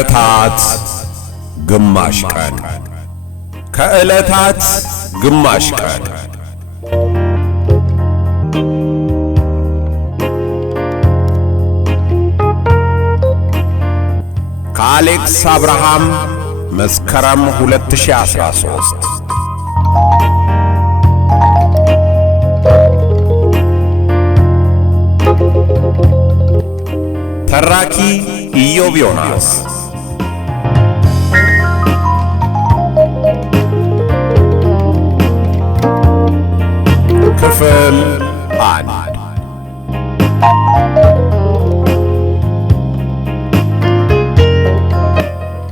ከዕለታት ግማሽ ቀን ከዕለታት ግማሽ ቀን ከአሌክስ አብርሃም መስከረም 2013 ተራኪ ኢዮብ ዮናስ ክፍል 1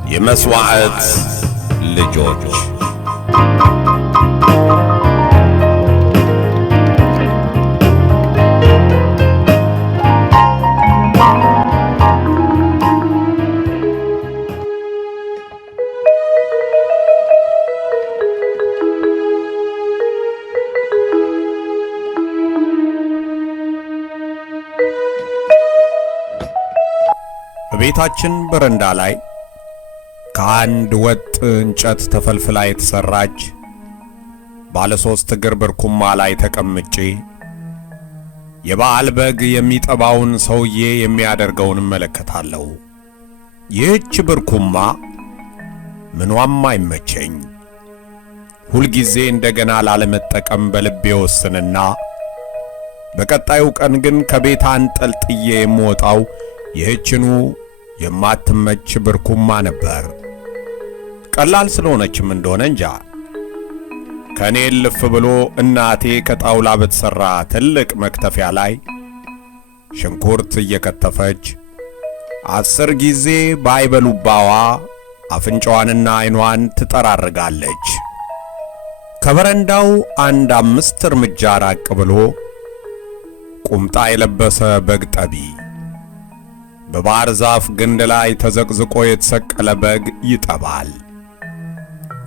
የመስዋዕት ልጆች በቤታችን በረንዳ ላይ ከአንድ ወጥ እንጨት ተፈልፍላ የተሰራች ባለ 3 እግር ብርኩማ ላይ ተቀምጬ የበዓል በግ የሚጠባውን ሰውዬ የሚያደርገውን እመለከታለሁ። ይህች ብርኩማ ምኗም አይመቸኝ። ሁልጊዜ እንደገና ላለመጠቀም በልቤ ወስንና በቀጣዩ ቀን ግን ከቤት አንጠልጥዬ የምወጣው ይህችኑ የማትመች ብርኩማ ነበር። ቀላል ስለሆነችም እንደሆነ እንጃ ከኔ ልፍ ብሎ እናቴ ከጣውላ በተሰራ ትልቅ መክተፊያ ላይ ሽንኩርት እየከተፈች 10 ጊዜ ባይበሉባዋ አፍንጫዋንና ዓይኗን ትጠራርጋለች። ከበረንዳው 5 እርምጃ ራቅ ብሎ ቁምጣ የለበሰ በግ ጠቢ በባህር ዛፍ ግንድ ላይ ተዘቅዝቆ የተሰቀለ በግ ይጠባል።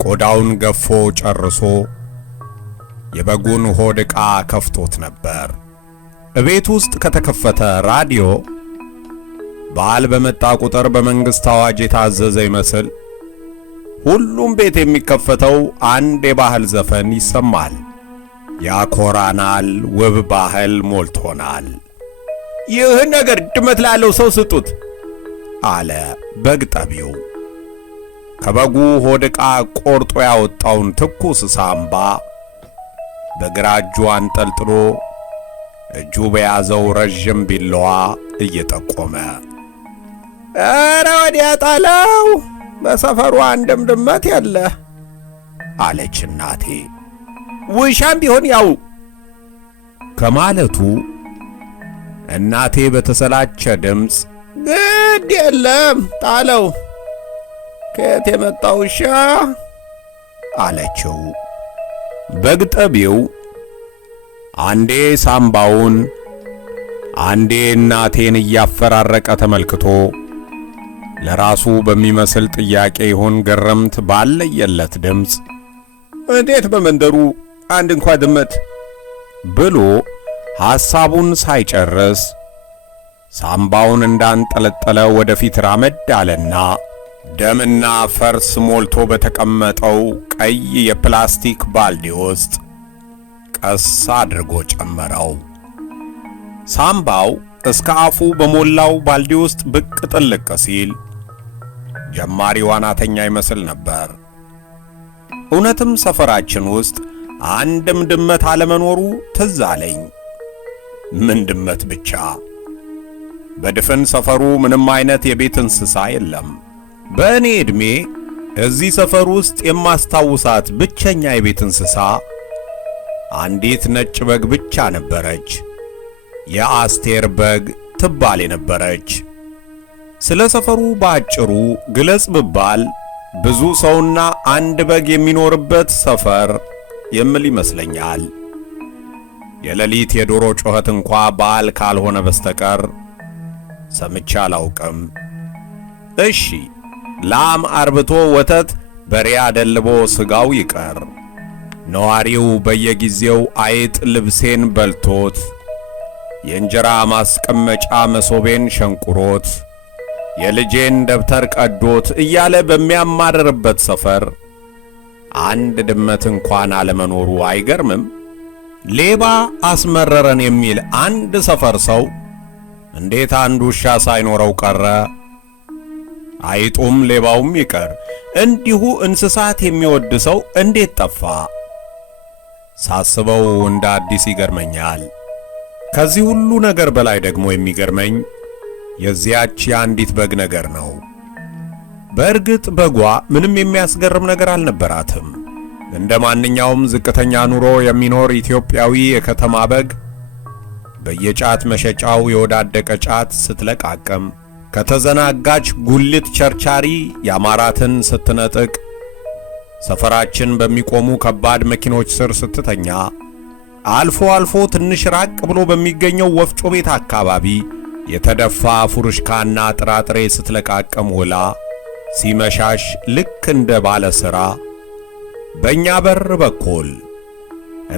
ቆዳውን ገፎ ጨርሶ የበጉን ሆድ ዕቃ ከፍቶት ነበር። እቤት ውስጥ ከተከፈተ ራዲዮ በዓል በመጣ ቁጥር በመንግሥት አዋጅ የታዘዘ ይመስል ሁሉም ቤት የሚከፈተው አንድ የባህል ዘፈን ይሰማል። ያኮራናል፣ ውብ ባህል ሞልቶናል። ይህን ነገር ድመት ላለው ሰው ስጡት አለ በግ ጠቢው። ከበጉ ሆድ ዕቃ ቆርጦ ያወጣውን ትኩስ ሳምባ በግራ እጁ አንጠልጥሎ እጁ በያዘው ረዥም ቢላዋ እየጠቆመ ኧረ ወዲያ ጣለው፣ በሰፈሩ አንድም ድመት የለ አለች እናቴ። ውሻም ቢሆን ያው ከማለቱ እናቴ በተሰላቸ ድምፅ ግድ የለም ጣለው፣ ከየት የመጣ ውሻ አለችው። በግ ጠቢው አንዴ ሳምባውን አንዴ እናቴን እያፈራረቀ ተመልክቶ ለራሱ በሚመስል ጥያቄ ይሁን ግርምት ባለየለት ድምፅ እንዴት በመንደሩ አንድ እንኳ ድመት ብሎ ሐሳቡን ሳይጨርስ ሳምባውን እንዳንጠለጠለ ወደፊት ራመድ አለና ደምና ፈርስ ሞልቶ በተቀመጠው ቀይ የፕላስቲክ ባልዲ ውስጥ ቀስ አድርጎ ጨመረው። ሳምባው እስከ አፉ በሞላው ባልዲ ውስጥ ብቅ ጥልቅ ሲል ጀማሪ ዋናተኛ ይመስል ነበር። እውነትም ሰፈራችን ውስጥ አንድም ድመት አለመኖሩ ትዝ አለኝ። ምን ድመት ብቻ! በድፍን ሰፈሩ ምንም አይነት የቤት እንስሳ የለም። በእኔ ዕድሜ እዚህ ሰፈር ውስጥ የማስታውሳት ብቸኛ የቤት እንስሳ አንዲት ነጭ በግ ብቻ ነበረች። የአስቴር በግ ትባል የነበረች። ስለ ሰፈሩ ባጭሩ ግለጽ ብባል ብዙ ሰውና አንድ በግ የሚኖርበት ሰፈር የምል ይመስለኛል። የሌሊት የዶሮ ጮኸት እንኳ በዓል ካልሆነ በስተቀር ሰምቼ አላውቅም። እሺ ላም አርብቶ ወተት በሬ አደልቦ ስጋው ይቀር፣ ነዋሪው በየጊዜው አይጥ ልብሴን በልቶት የእንጀራ ማስቀመጫ መሶቤን ሸንቁሮት የልጄን ደብተር ቀዶት እያለ በሚያማርርበት ሰፈር አንድ ድመት እንኳን አለመኖሩ አይገርምም? ሌባ አስመረረን የሚል አንድ ሰፈር ሰው እንዴት አንድ ውሻ ሳይኖረው ቀረ? አይጡም ሌባውም ይቀር እንዲሁ እንስሳት የሚወድ ሰው እንዴት ጠፋ? ሳስበው እንደ አዲስ ይገርመኛል። ከዚህ ሁሉ ነገር በላይ ደግሞ የሚገርመኝ የዚያች የአንዲት በግ ነገር ነው። በእርግጥ በጓ ምንም የሚያስገርም ነገር አልነበራትም። እንደ ማንኛውም ዝቅተኛ ኑሮ የሚኖር ኢትዮጵያዊ የከተማ በግ በየጫት መሸጫው የወዳደቀ ጫት ስትለቃቅም፣ ከተዘናጋች ጉልት ቸርቻሪ ያማራትን ስትነጥቅ፣ ሰፈራችን በሚቆሙ ከባድ መኪኖች ስር ስትተኛ፣ አልፎ አልፎ ትንሽ ራቅ ብሎ በሚገኘው ወፍጮ ቤት አካባቢ የተደፋ ፉርሽካና ጥራጥሬ ስትለቃቅም ውላ ሲመሻሽ ልክ እንደ ባለ ሥራ በእኛ በር በኩል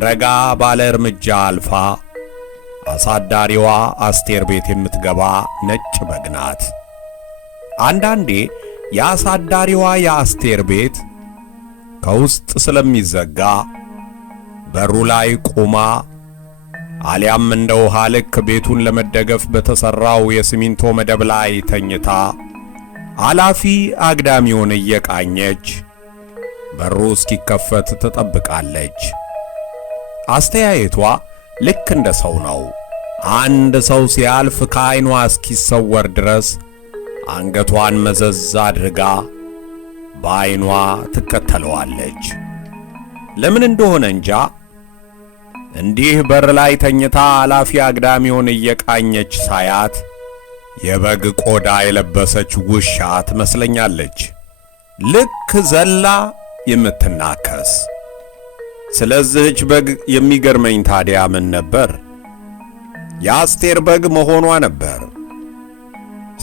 ረጋ ባለ እርምጃ አልፋ አሳዳሪዋ አስቴር ቤት የምትገባ ነጭ በግ ናት። አንዳንዴ የአሳዳሪዋ የአስቴር ቤት ከውስጥ ስለሚዘጋ በሩ ላይ ቆማ አሊያም እንደ ውሃ ልክ ቤቱን ለመደገፍ በተሠራው የሲሚንቶ መደብ ላይ ተኝታ አላፊ አግዳሚውን እየቃኘች በሩ እስኪከፈት ትጠብቃለች። አስተያየቷ ልክ እንደ ሰው ነው። አንድ ሰው ሲያልፍ ከዓይኗ እስኪሰወር ድረስ አንገቷን መዘዝ አድርጋ በዓይኗ ትከተለዋለች። ለምን እንደሆነ እንጃ እንዲህ በር ላይ ተኝታ አላፊ አግዳሚውን እየቃኘች ሳያት የበግ ቆዳ የለበሰች ውሻ ትመስለኛለች፣ ልክ ዘላ የምትናከስ። ስለዚህች በግ የሚገርመኝ ታዲያ ምን ነበር? የአስቴር በግ መሆኗ ነበር።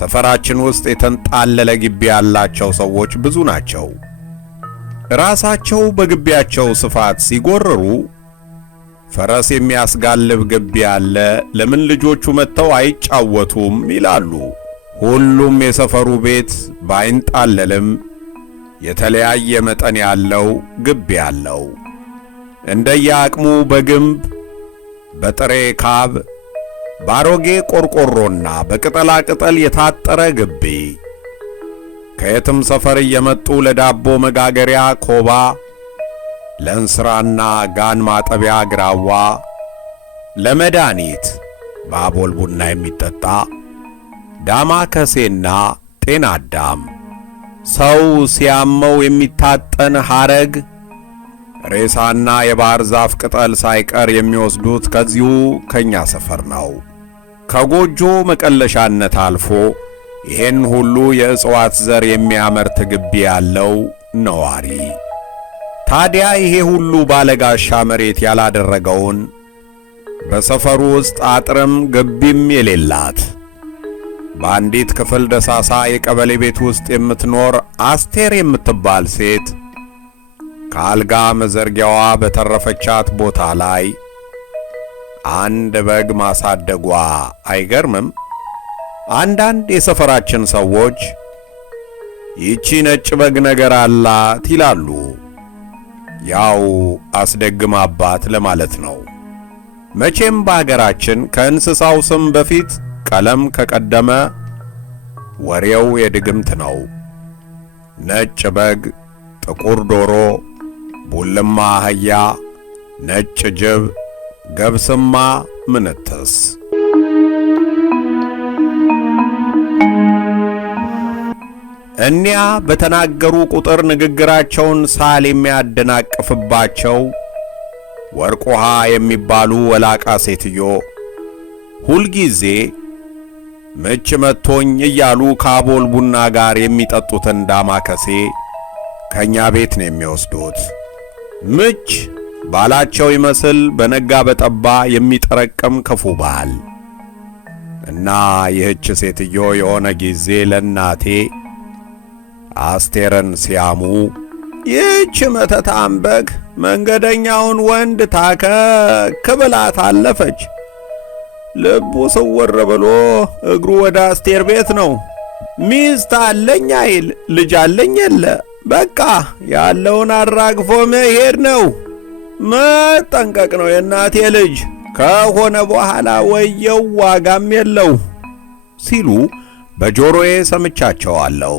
ሰፈራችን ውስጥ የተንጣለለ ግቢ ያላቸው ሰዎች ብዙ ናቸው። ራሳቸው በግቢያቸው ስፋት ሲጎርሩ ፈረስ የሚያስጋልብ ግቢ ያለ፣ ለምን ልጆቹ መጥተው አይጫወቱም ይላሉ። ሁሉም የሰፈሩ ቤት ባይንጣለልም የተለያየ መጠን ያለው ግቢ ያለው እንደየአቅሙ በግንብ፣ በጥሬ ካብ፣ ባሮጌ ቆርቆሮና በቅጠላ ቅጠል የታጠረ ግቢ፣ ከየትም ሰፈር እየመጡ ለዳቦ መጋገሪያ ኮባ፣ ለእንስራና ጋን ማጠቢያ ግራዋ፣ ለመድኃኒት በአቦል ቡና የሚጠጣ ዳማከሴና ጤና አዳም፣ ሰው ሲያመው የሚታጠን ሐረግ፣ ሬሳና የባህር ዛፍ ቅጠል ሳይቀር የሚወስዱት ከዚሁ ከኛ ሰፈር ነው። ከጎጆ መቀለሻነት አልፎ ይሄን ሁሉ የእጽዋት ዘር የሚያመርት ግቢ ያለው ነዋሪ ታዲያ ይሄ ሁሉ ባለጋሻ መሬት ያላደረገውን በሰፈሩ ውስጥ አጥርም ግቢም የሌላት በአንዲት ክፍል ደሳሳ የቀበሌ ቤት ውስጥ የምትኖር አስቴር የምትባል ሴት ከአልጋ መዘርጊያዋ በተረፈቻት ቦታ ላይ አንድ በግ ማሳደጓ አይገርምም? አንዳንድ የሰፈራችን ሰዎች ይቺ ነጭ በግ ነገር አላት ይላሉ። ያው አስደግማባት ለማለት ነው። መቼም በአገራችን ከእንስሳው ስም በፊት ቀለም ከቀደመ ወሬው የድግምት ነው። ነጭ በግ፣ ጥቁር ዶሮ፣ ቡልማ አህያ፣ ነጭ ጅብ፣ ገብስማ ምንትስ። እኒያ በተናገሩ ቁጥር ንግግራቸውን ሳል የሚያደናቅፍባቸው ወርቅ ውሃ የሚባሉ ወላቃ ሴትዮ ሁልጊዜ ምች መቶኝ እያሉ ከአቦል ቡና ጋር የሚጠጡትን ዳማከሴ ከኛ ቤት ነው የሚወስዱት። ምች ባላቸው ይመስል በነጋ በጠባ የሚጠረቅም ክፉ ባል እና ይህች ሴትዮ የሆነ ጊዜ ለእናቴ አስቴርን ሲያሙ ይህች መተታም በግ መንገደኛውን ወንድ ታከክ ብላ ታለፈች፣ ልቡ ስውር ብሎ እግሩ ወደ አስቴር ቤት ነው ሚስት አለኝ አይል፣ ልጅ አለኝ የለ፣ በቃ ያለውን አራግፎ መሄድ ነው። መጠንቀቅ ነው የእናቴ ልጅ፣ ከሆነ በኋላ ወየው ዋጋም የለው ሲሉ በጆሮዬ ሰምቻቸዋለሁ።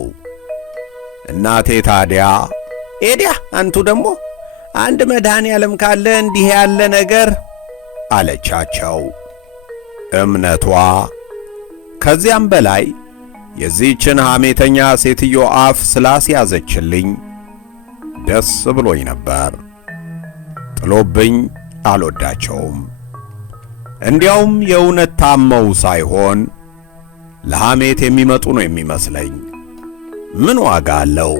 እናቴ ታዲያ ኤዲያ አንቱ ደግሞ አንድ መድኃኔዓለም ካለ እንዲህ ያለ ነገር አለቻቸው። እምነቷ ከዚያም በላይ የዚህችን ሐሜተኛ ሴትዮ አፍ ስላስያዘችልኝ ደስ ብሎኝ ነበር። ጥሎብኝ አልወዳቸውም። እንዲያውም የእውነት ታመው ሳይሆን ለሐሜት የሚመጡ ነው የሚመስለኝ። ምን ዋጋ አለው?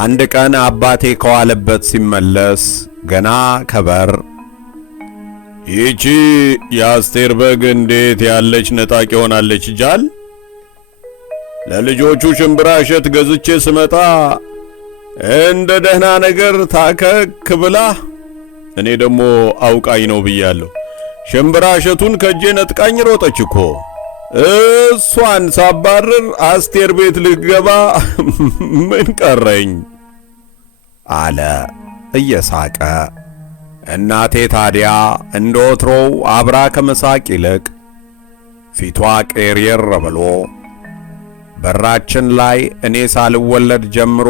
አንድ ቀን አባቴ ከዋለበት ሲመለስ ገና ከበር ይህቺ የአስቴር በግ እንዴት ያለች ነጣቂ ሆናለች ጃል፣ ለልጆቹ ሽምብራ እሸት ገዝቼ ስመጣ እንደ ደህና ነገር ታከክ ብላ፣ እኔ ደግሞ አውቃኝ ነው ብያለሁ። ሽምብራ እሸቱን ከጄ ነጥቃኝ ሮጠች እኮ። እሷን ሳባርር አስቴር ቤት ልገባ ምን ቀረኝ አለ እየሳቀ። እናቴ ታዲያ እንደ ወትሮው አብራ ከመሳቅ ይልቅ ፊቷ ቅይር ብሎ በራችን ላይ እኔ ሳልወለድ ጀምሮ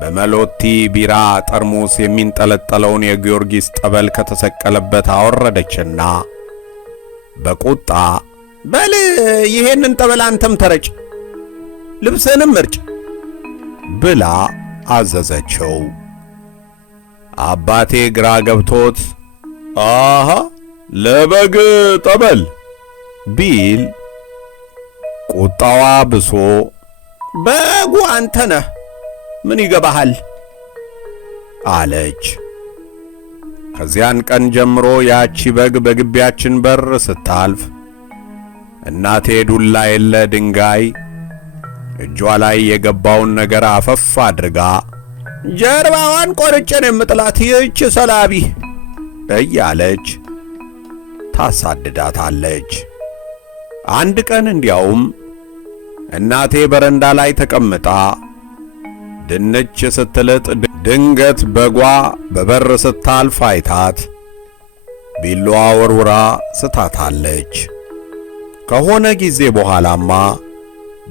በመሎቲ ቢራ ጠርሙስ የሚንጠለጠለውን የጊዮርጊስ ጠበል ከተሰቀለበት አወረደችና በቁጣ በል ይሄንን ጠበል አንተም ተረጭ፣ ልብስንም እርጭ ብላ አዘዘችው። አባቴ ግራ ገብቶት አሃ ለበግ ጠበል ቢል ቁጣዋ ብሶ በጉ አንተ ነህ ምን ይገባሃል አለች። ከዚያን ቀን ጀምሮ ያቺ በግ በግቢያችን በር ስታልፍ እናቴ ዱላ የለ ድንጋይ እጇ ላይ የገባውን ነገር አፈፍ አድርጋ ጀርባዋን ቆርጬን የምጥላት ይህች ሰላቢ እያለች ታሳድዳታለች። አንድ ቀን እንዲያውም እናቴ በረንዳ ላይ ተቀምጣ ድንች ስትልጥ ድንገት በጓ በበር ስታልፍ አይታት ቢላዋ ወርውራ ስታታለች። ከሆነ ጊዜ በኋላማ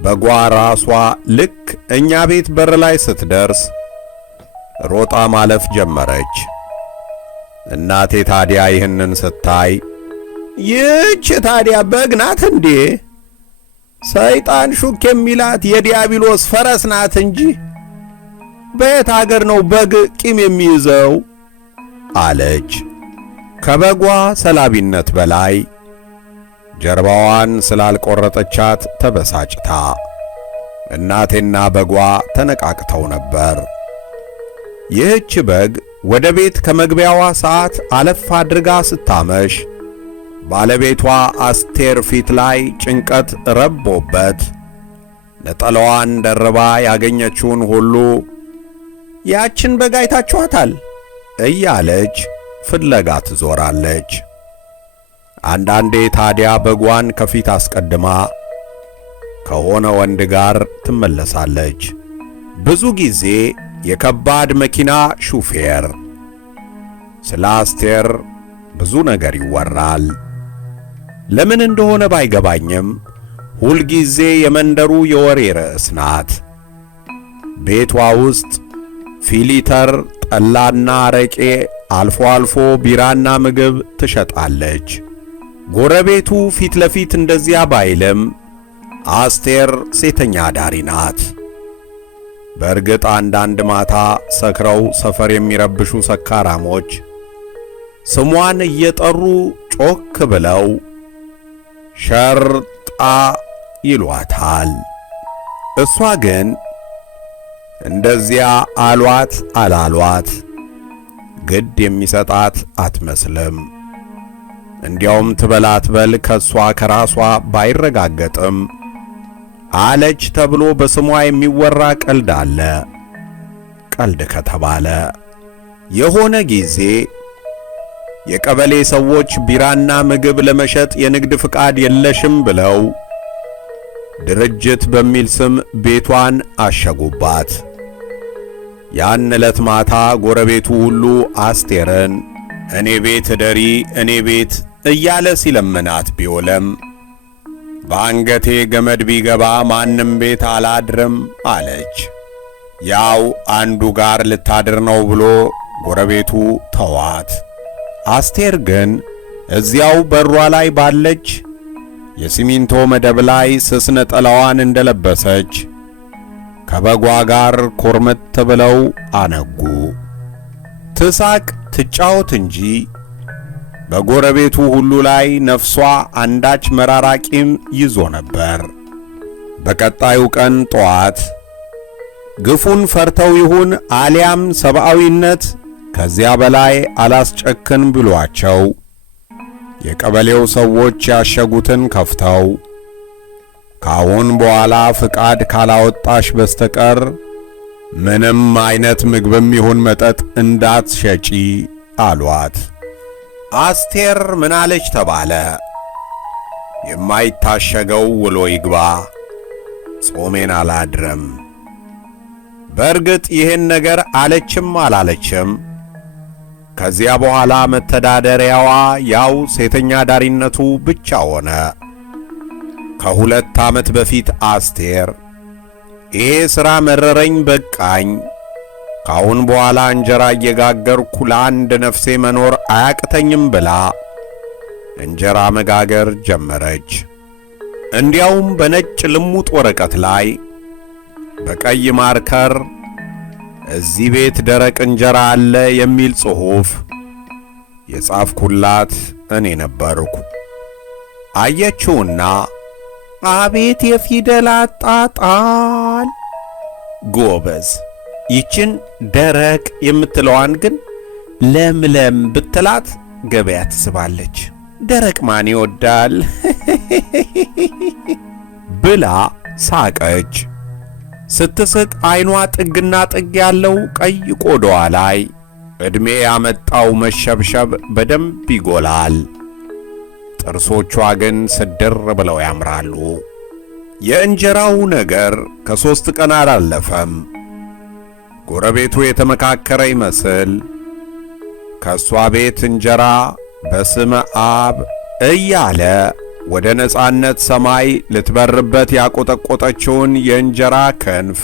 በጓ ራሷ ልክ እኛ ቤት በር ላይ ስትደርስ ሮጣ ማለፍ ጀመረች። እናቴ ታዲያ ይህንን ስታይ ይህች ታዲያ በግ ናት እንዴ? ሰይጣን ሹክ የሚላት የዲያብሎስ ፈረስ ናት እንጂ በየት አገር ነው በግ ቂም የሚይዘው አለች። ከበጓ ሰላቢነት በላይ ጀርባዋን ስላልቆረጠቻት ተበሳጭታ እናቴና በጓ ተነቃቅተው ነበር። ይህች በግ ወደ ቤት ከመግቢያዋ ሰዓት አለፍ አድርጋ ስታመሽ ባለቤቷ አስቴር ፊት ላይ ጭንቀት ረቦበት ነጠላዋን ደርባ ያገኘችውን ሁሉ ያችን በግ አይታችኋታል እያለች ፍለጋ ትዞራለች። አንዳንዴ ታዲያ በጓን ከፊት አስቀድማ ከሆነ ወንድ ጋር ትመለሳለች። ብዙ ጊዜ የከባድ መኪና ሹፌር። ስለ አስቴር ብዙ ነገር ይወራል። ለምን እንደሆነ ባይገባኝም ሁልጊዜ የመንደሩ የወሬ ርዕስ ናት። ቤቷ ውስጥ ፊሊተር ጠላና አረቄ፣ አልፎ አልፎ ቢራና ምግብ ትሸጣለች። ጎረቤቱ ፊት ለፊት እንደዚያ ባይልም አስቴር ሴተኛ አዳሪ ናት። በእርግጥ አንዳንድ ማታ ሰክረው ሰፈር የሚረብሹ ሰካራሞች ስሟን እየጠሩ ጮክ ብለው ሸርጣ ይሏታል። እሷ ግን እንደዚያ አሏት አላሏት ግድ የሚሰጣት አትመስልም። እንዲያውም ትበላት በል ከሷ ከራሷ ባይረጋገጥም አለች ተብሎ በስሟ የሚወራ ቀልድ አለ። ቀልድ ከተባለ የሆነ ጊዜ የቀበሌ ሰዎች ቢራና ምግብ ለመሸጥ የንግድ ፍቃድ የለሽም ብለው ድርጅት በሚል ስም ቤቷን አሸጉባት። ያን ዕለት ማታ ጎረቤቱ ሁሉ አስቴርን እኔ ቤት እደሪ፣ እኔ ቤት እያለ ሲለምናት ቢውልም በአንገቴ ገመድ ቢገባ ማንም ቤት አላድርም አለች። ያው አንዱ ጋር ልታድር ነው ብሎ ጎረቤቱ ተዋት። አስቴር ግን እዚያው በሯ ላይ ባለች የሲሚንቶ መደብ ላይ ስስ ነጠላዋን እንደለበሰች ከበጓ ጋር ኮርመት ብለው አነጉ። ትሳቅ ትጫወት እንጂ በጎረቤቱ ሁሉ ላይ ነፍሷ አንዳች መራራ ቂም ይዞ ነበር። በቀጣዩ ቀን ጠዋት ግፉን ፈርተው ይሁን አሊያም ሰብአዊነት ከዚያ በላይ አላስጨክን ብሏቸው የቀበሌው ሰዎች ያሸጉትን ከፍተው ካሁን በኋላ ፍቃድ ካላወጣሽ በስተቀር ምንም አይነት ምግብም ይሁን መጠጥ እንዳትሸጪ አሏት። አስቴር ምናለች ተባለ? የማይታሸገው ውሎ ይግባ፣ ጾሜን አላድረም። በእርግጥ ይህን ነገር አለችም አላለችም ከዚያ በኋላ መተዳደሪያዋ ያው ሴተኛ ዳሪነቱ ብቻ ሆነ። ከ2 ዓመት በፊት አስቴር ይሄ ሥራ መረረኝ በቃኝ፣ ካሁን በኋላ እንጀራ እየጋገርኩ ለአንድ ነፍሴ መኖር አያቅተኝም ብላ እንጀራ መጋገር ጀመረች። እንዲያውም በነጭ ልሙጥ ወረቀት ላይ በቀይ ማርከር እዚህ ቤት ደረቅ እንጀራ አለ የሚል ጽሑፍ የጻፍኩላት እኔ ነበርኩ። አየችውና አቤት የፊደል አጣጣል! ጎበዝ! ይችን ደረቅ የምትለዋን ግን ለምለም ብትላት ገበያ ትስባለች። ደረቅ ማን ይወዳል? ብላ ሳቀች። ስትስቅ ዓይኗ ጥግና ጥግ ያለው ቀይ ቆዳዋ ላይ ዕድሜ ያመጣው መሸብሸብ በደንብ ይጎላል። ጥርሶቿ ግን ስድር ብለው ያምራሉ። የእንጀራው ነገር ከ3 ቀን አላለፈም። ጎረቤቱ የተመካከረ ይመስል ከእሷ ቤት እንጀራ በስመ አብ እያለ ወደ ነጻነት ሰማይ ልትበርበት ያቆጠቆጠችውን የእንጀራ ክንፍ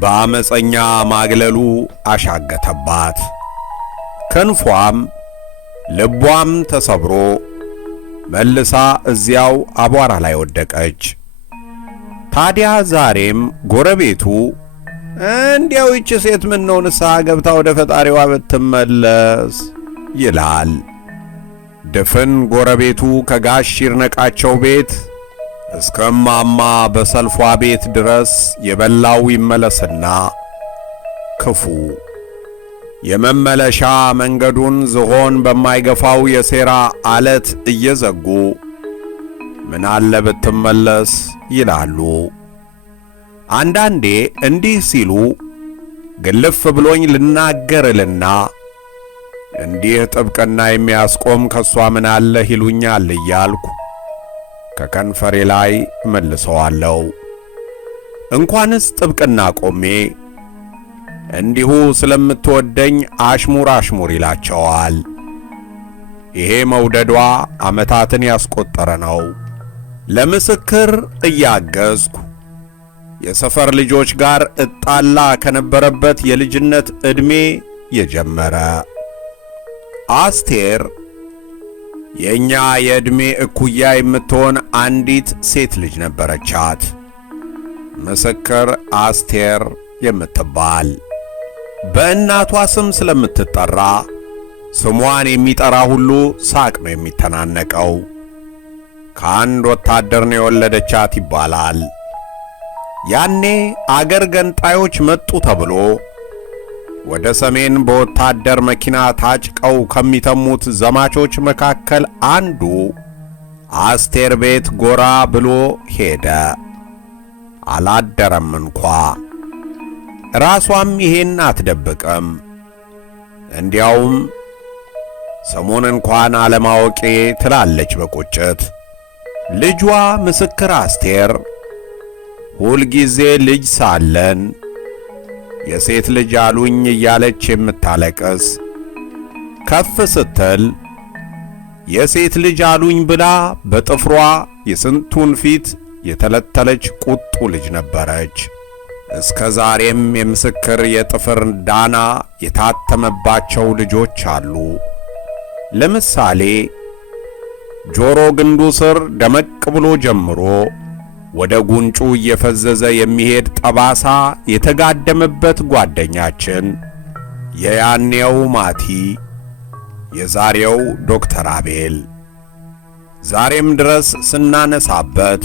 በአመፀኛ ማግለሉ አሻገተባት። ክንፏም ልቧም ተሰብሮ መልሳ እዚያው አቧራ ላይ ወደቀች። ታዲያ ዛሬም ጎረቤቱ እንዲያው ይች ሴት ምን ነው ንስሐ ገብታ ወደ ፈጣሪዋ ብትመለስ ይላል። ድፍን ጎረቤቱ ከጋሽ ይርነቃቸው ቤት እስከ እማማ በሰልፏ ቤት ድረስ የበላው ይመለስና ክፉ የመመለሻ መንገዱን ዝሆን በማይገፋው የሴራ አለት እየዘጉ ምን አለ ብትመለስ ይላሉ። አንዳንዴ እንዲህ ሲሉ ግልፍ ብሎኝ ልናገርልና እንዲህ ጥብቅና የሚያስቆም ከሷ ምን አለ ይሉኛል እያልኩ ከከንፈሬ ላይ መልሰዋለሁ። እንኳንስ ጥብቅና ቆሜ እንዲሁ ስለምትወደኝ አሽሙር አሽሙር ይላቸዋል። ይሄ መውደዷ ዓመታትን ያስቆጠረ ነው። ለምስክር እያገዝኩ የሰፈር ልጆች ጋር እጣላ ከነበረበት የልጅነት ዕድሜ የጀመረ። አስቴር የእኛ የዕድሜ እኩያ የምትሆን አንዲት ሴት ልጅ ነበረቻት፣ ምስክር አስቴር የምትባል። በእናቷ ስም ስለምትጠራ ስሟን የሚጠራ ሁሉ ሳቅ ነው የሚተናነቀው። ከአንድ ወታደር ነው የወለደቻት ይባላል። ያኔ አገር ገንጣዮች መጡ ተብሎ ወደ ሰሜን በወታደር መኪና ታጭቀው ከሚተሙት ዘማቾች መካከል አንዱ አስቴር ቤት ጎራ ብሎ ሄደ። አላደረም እንኳ። ራሷም ይሄን አትደብቅም። እንዲያውም ስሙን እንኳን አለማወቄ ትላለች በቁጭት። ልጇ ምስክር አስቴር ሁልጊዜ ልጅ ሳለን የሴት ልጅ አሉኝ እያለች የምታለቅስ፣ ከፍ ስትል የሴት ልጅ አሉኝ ብላ በጥፍሯ የስንቱን ፊት የተለተለች ቁጡ ልጅ ነበረች። እስከ ዛሬም የምስክር የጥፍር ዳና የታተመባቸው ልጆች አሉ። ለምሳሌ ጆሮ ግንዱ ስር ደመቅ ብሎ ጀምሮ ወደ ጉንጩ እየፈዘዘ የሚሄድ ጠባሳ የተጋደመበት ጓደኛችን የያኔው ማቲ፣ የዛሬው ዶክተር አቤል ዛሬም ድረስ ስናነሳበት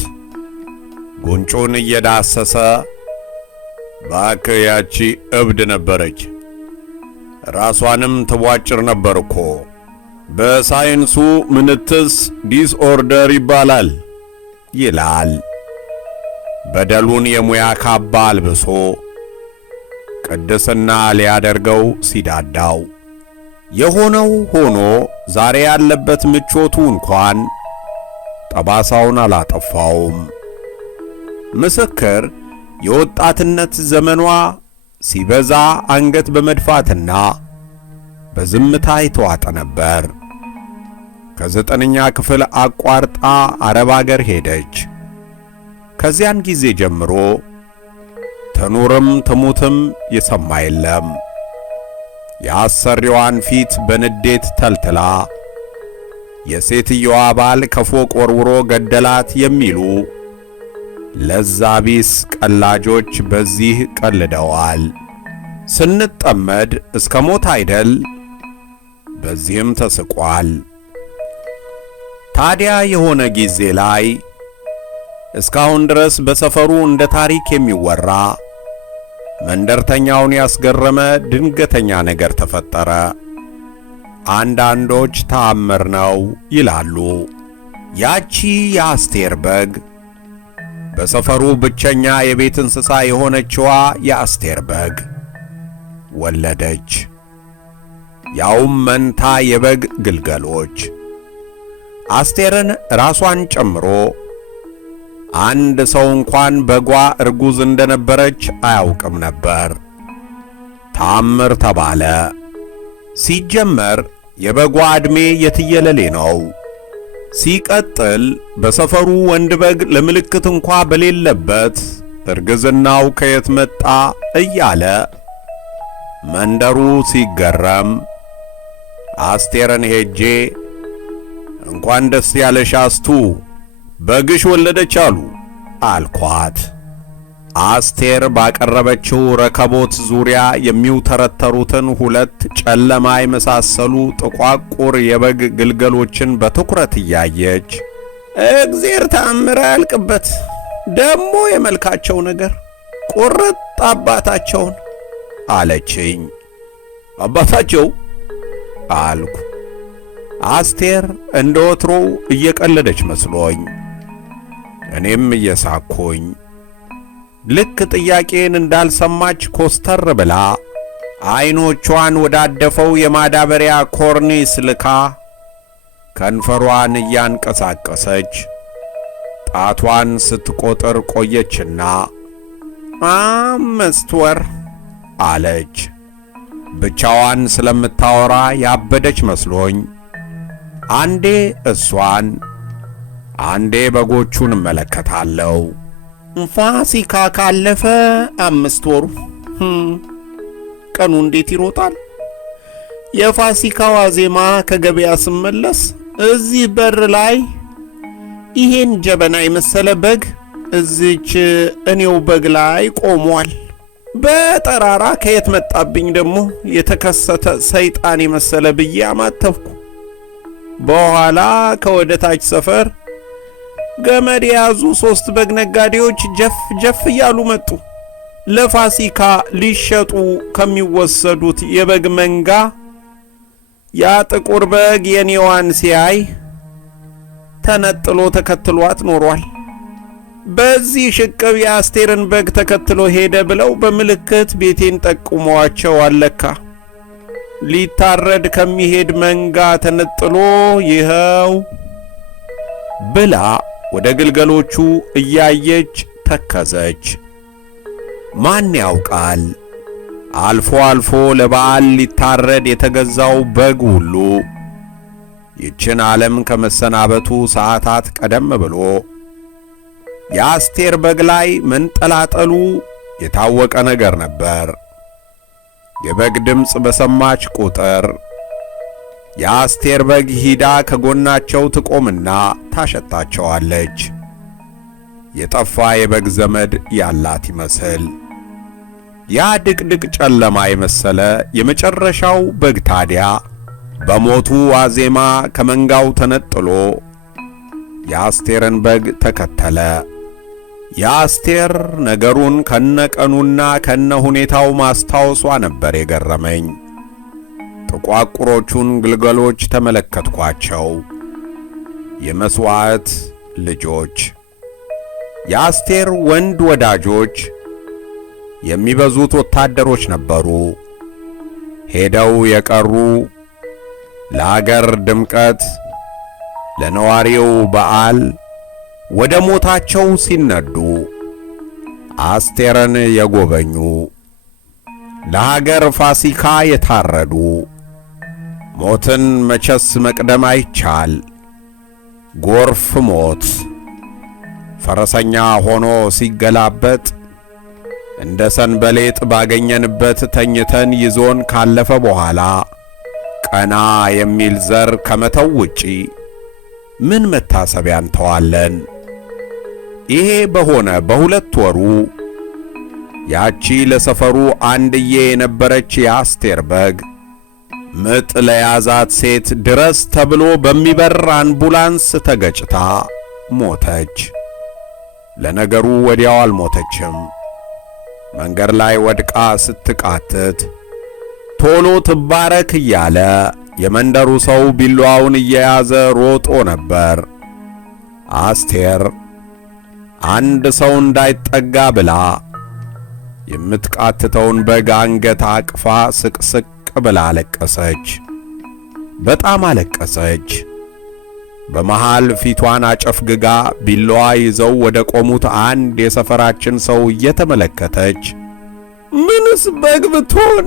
ጉንጩን እየዳሰሰ ባክህ ያቺ እብድ ነበረች፣ ራሷንም ትቧጭር ነበር እኮ፣ በሳይንሱ ምንትስ ዲስኦርደር ይባላል ይላል። በደሉን የሙያ ካባ አልብሶ ቅድስና ሊያደርገው ሲዳዳው የሆነው ሆኖ ዛሬ ያለበት ምቾቱ እንኳን ጠባሳውን አላጠፋውም። ምስክር የወጣትነት ዘመኗ ሲበዛ አንገት በመድፋትና በዝምታ የተዋጠ ነበር። ከ9ኛ ክፍል አቋርጣ አረብ አገር ሄደች። ከዚያን ጊዜ ጀምሮ ትኑርም ትሙትም የሰማ የለም። የአሰሪዋን ፊት በንዴት ተልትላ የሴትየዋ ባል ከፎቅ ወርውሮ ገደላት የሚሉ ለዛ ቢስ ቀላጆች በዚህ ቀልደዋል። ስንጠመድ እስከ ሞት አይደል? በዚህም ተስቋል። ታዲያ የሆነ ጊዜ ላይ እስካሁን ድረስ በሰፈሩ እንደ ታሪክ የሚወራ መንደርተኛውን ያስገረመ ድንገተኛ ነገር ተፈጠረ። አንዳንዶች ተአምር ነው ይላሉ። ያቺ የአስቴር በግ በሰፈሩ ብቸኛ የቤት እንስሳ የሆነችዋ የአስቴር በግ ወለደች። ያውም መንታ የበግ ግልገሎች። አስቴርን ራሷን ጨምሮ አንድ ሰው እንኳን በጓ እርጉዝ እንደነበረች አያውቅም ነበር። ተአምር ተባለ። ሲጀመር የበጓ ዕድሜ የትየለሌ ነው። ሲቀጥል በሰፈሩ ወንድ በግ ለምልክት እንኳ በሌለበት እርግዝናው ከየት መጣ እያለ መንደሩ ሲገረም አስቴርን ሄጄ እንኳን ደስ ያለሽ አስቱ በግሽ ወለደች አሉ አልኳት። አስቴር ባቀረበችው ረከቦት ዙሪያ የሚውተረተሩትን ሁለት ጨለማ የመሳሰሉ ጥቋቁር የበግ ግልገሎችን በትኩረት እያየች እግዜር ተአምር አያልቅበት፣ ደሞ የመልካቸው ነገር ቁርጥ አባታቸውን አለችኝ። አባታቸው አልኩ። አስቴር እንደ ወትሮው እየቀለደች መስሎኝ እኔም እየሳኩኝ ልክ ጥያቄን እንዳልሰማች ኮስተር ብላ አይኖቿን ወዳደፈው የማዳበሪያ ኮርኒስ ልካ ከንፈሯን እያንቀሳቀሰች ጣቷን ስትቆጥር ቆየችና 5 ወር አለች። ብቻዋን ስለምታወራ ያበደች መስሎኝ አንዴ እሷን አንዴ በጎቹን እመለከታለሁ። ፋሲካ ካለፈ 5 ወሩ። ቀኑ እንዴት ይሮጣል! የፋሲካ ዋዜማ ከገበያ ስመለስ እዚህ በር ላይ ይሄን ጀበና የመሰለ በግ እዚች እኔው በግ ላይ ቆሟል። በጠራራ ከየት መጣብኝ ደግሞ የተከሰተ ሰይጣን የመሰለ ብዬ አማተብኩ። በኋላ ከወደታች ሰፈር ገመድ የያዙ 3 በግ ነጋዴዎች ጀፍ ጀፍ እያሉ መጡ። ለፋሲካ ሊሸጡ ከሚወሰዱት የበግ መንጋ ያ ጥቁር በግ የኔዋን ሲያይ ተነጥሎ ተከትሏት ኖሯል። በዚህ ሽቅብ የአስቴርን በግ ተከትሎ ሄደ ብለው በምልክት ቤቴን ጠቁመዋቸው አለካ ሊታረድ ከሚሄድ መንጋ ተነጥሎ ይኸው ብላ ወደ ግልገሎቹ እያየች ተከዘች። ማን ያውቃል? አልፎ አልፎ ለበዓል ሊታረድ የተገዛው በግ ሁሉ ይችን ዓለም ከመሰናበቱ ሰዓታት ቀደም ብሎ የአስቴር በግ ላይ መንጠላጠሉ የታወቀ ነገር ነበር። የበግ ድምፅ በሰማች ቁጥር የአስቴር በግ ሂዳ ከጎናቸው ትቆምና ታሸታቸዋለች። የጠፋ የበግ ዘመድ ያላት ይመስል ያ ድቅድቅ ጨለማ የመሰለ የመጨረሻው በግ ታዲያ በሞቱ ዋዜማ ከመንጋው ተነጥሎ የአስቴርን በግ ተከተለ። የአስቴር ነገሩን ከነቀኑና ከነሁኔታው ማስታወሷ ነበር የገረመኝ። ጥቋቁሮቹን ግልገሎች ተመለከትኳቸው። የመሥዋዕት ልጆች፣ የአስቴር ወንድ ወዳጆች የሚበዙት ወታደሮች ነበሩ። ሄደው የቀሩ ለአገር ድምቀት ለነዋሪው በዓል ወደ ሞታቸው ሲነዱ አስቴርን የጎበኙ ለሀገር ፋሲካ የታረዱ ሞትን መቸስ መቅደም አይቻል። ጎርፍ ሞት ፈረሰኛ ሆኖ ሲገላበጥ እንደ ሰንበሌጥ ባገኘንበት ተኝተን ይዞን ካለፈ በኋላ ቀና የሚል ዘር ከመተው ውጪ ምን መታሰቢያ እንተዋለን? ይሄ በሆነ በሁለት ወሩ ያቺ ለሰፈሩ አንድዬ የነበረች የአስቴር በግ ምጥ ለያዛት ሴት ድረስ ተብሎ በሚበር አምቡላንስ ተገጭታ ሞተች። ለነገሩ ወዲያው አልሞተችም። መንገድ ላይ ወድቃ ስትቃትት ቶሎ ትባረክ እያለ የመንደሩ ሰው ቢላዋውን እየያዘ ሮጦ ነበር። አስቴር አንድ ሰው እንዳይጠጋ ብላ የምትቃትተውን በግ አንገት አቅፋ ስቅስቅ ብላ አለቀሰች። በጣም አለቀሰች። በመሃል ፊቷን አጨፍግጋ ቢላዋ ይዘው ወደ ቆሙት አንድ የሰፈራችን ሰው እየተመለከተች ምንስ በግ ብትሆን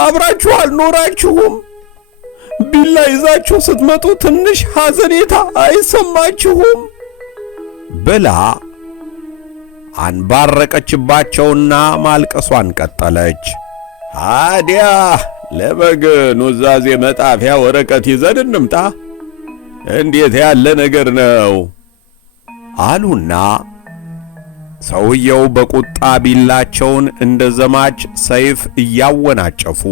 አብራችሁ አልኖራችሁም? ቢላ ይዛችሁ ስትመጡ ትንሽ ሐዘኔታ አይሰማችሁም? ብላ አንባረቀችባቸውና ማልቀሷን ቀጠለች። ታዲያ ለበግ ኑዛዜ መጣፊያ ወረቀት ይዘን እንምጣ? እንዴት ያለ ነገር ነው? አሉና ሰውየው በቁጣ ቢላቸውን እንደ ዘማች ሰይፍ እያወናጨፉ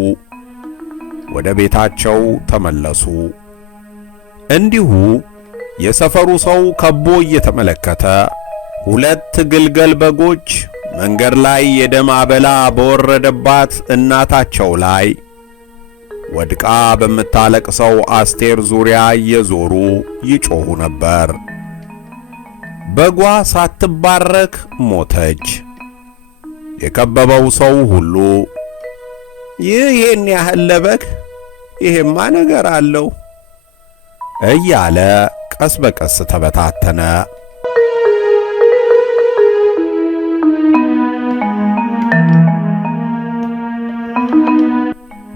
ወደ ቤታቸው ተመለሱ። እንዲሁ የሰፈሩ ሰው ከቦ እየተመለከተ ሁለት ግልገል በጎች መንገድ ላይ የደም አበላ በወረደባት እናታቸው ላይ ወድቃ በምታለቅሰው አስቴር ዙሪያ እየዞሩ ይጮኹ ነበር። በጓ ሳትባረክ ሞተች። የከበበው ሰው ሁሉ ይህን ያህል ለበግ ይሄማ ነገር አለው እያለ ቀስ በቀስ ተበታተነ።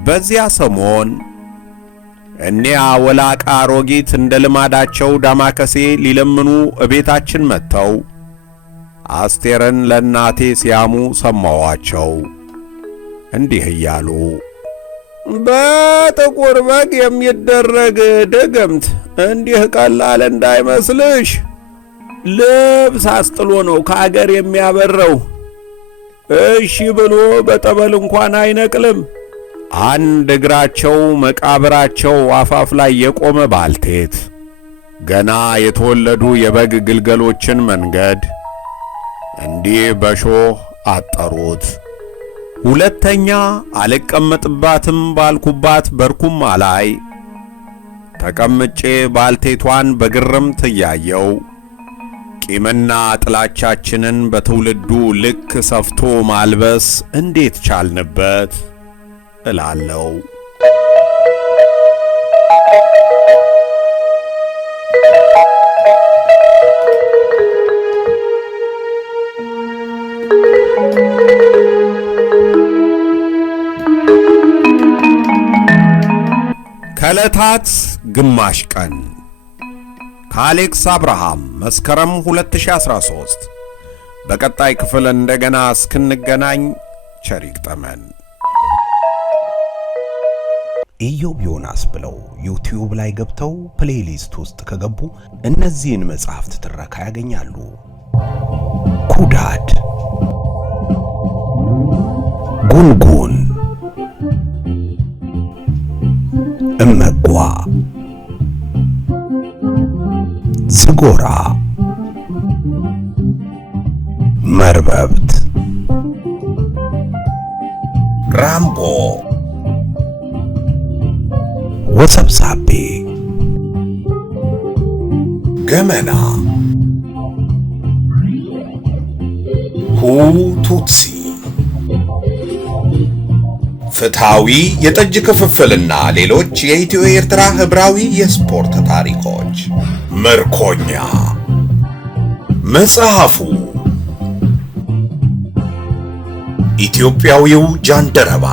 በዚያ ሰሞን እኒያ ወላቃ አሮጊት እንደ ልማዳቸው ዳማከሴ ሊለምኑ እቤታችን መጥተው አስቴርን ለእናቴ ሲያሙ ሰማዋቸው። እንዲህ እያሉ በጥቁር በግ የሚደረግ ድግምት እንዲህ ቀላል እንዳይመስልሽ። ልብስ አስጥሎ ነው ከአገር የሚያበረው። እሺ ብሎ በጠበል እንኳን አይነቅልም። አንድ እግራቸው መቃብራቸው አፋፍ ላይ የቆመ ባልቴት ገና የተወለዱ የበግ ግልገሎችን መንገድ እንዲህ በሾህ አጠሩት። ሁለተኛ አልቀመጥባትም ባልኩባት በርኩማ ላይ ተቀምጬ ባልቴቷን በግርምት እያየው ቂምና ጥላቻችንን በትውልዱ ልክ ሰፍቶ ማልበስ እንዴት ቻልንበት እላለሁ። ከዕለታት ግማሽ ቀን ከአሌክስ አብርሃም መስከረም 2013። በቀጣይ ክፍል እንደገና እስክንገናኝ ቸር ይግጠመን። ኢዮብ ዮናስ ብለው ዩቲዩብ ላይ ገብተው ፕሌሊስት ውስጥ ከገቡ እነዚህን መጽሐፍት ትረካ ያገኛሉ። ኩዳድ፣ ጉንጉን፣ እመጓ፣ ዝጎራ፣ መርበብት፣ ራምቦ፣ ወሰብሳቤ፣ ገመና፣ ሁቱትሲ፣ ፍትሃዊ የጠጅ ክፍፍልና ሌሎች የኢትዮ ኤርትራ ህብራዊ የስፖርት ታሪኮች። ምርኮኛ መጽሐፉ ኢትዮጵያዊው ጃንደረባ፣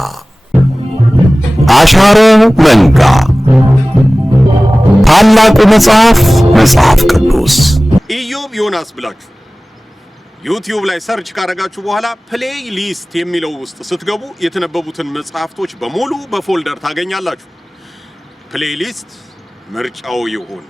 አሻሮ መንጋ፣ ታላቁ መጽሐፍ መጽሐፍ ቅዱስ። ኢዮብ ዮናስ ብላችሁ ዩቲዩብ ላይ ሰርች ካረጋችሁ በኋላ ፕሌይ ሊስት የሚለው ውስጥ ስትገቡ የተነበቡትን መጽሐፍቶች በሙሉ በፎልደር ታገኛላችሁ። ፕሌይ ሊስት ምርጫው ይሁን።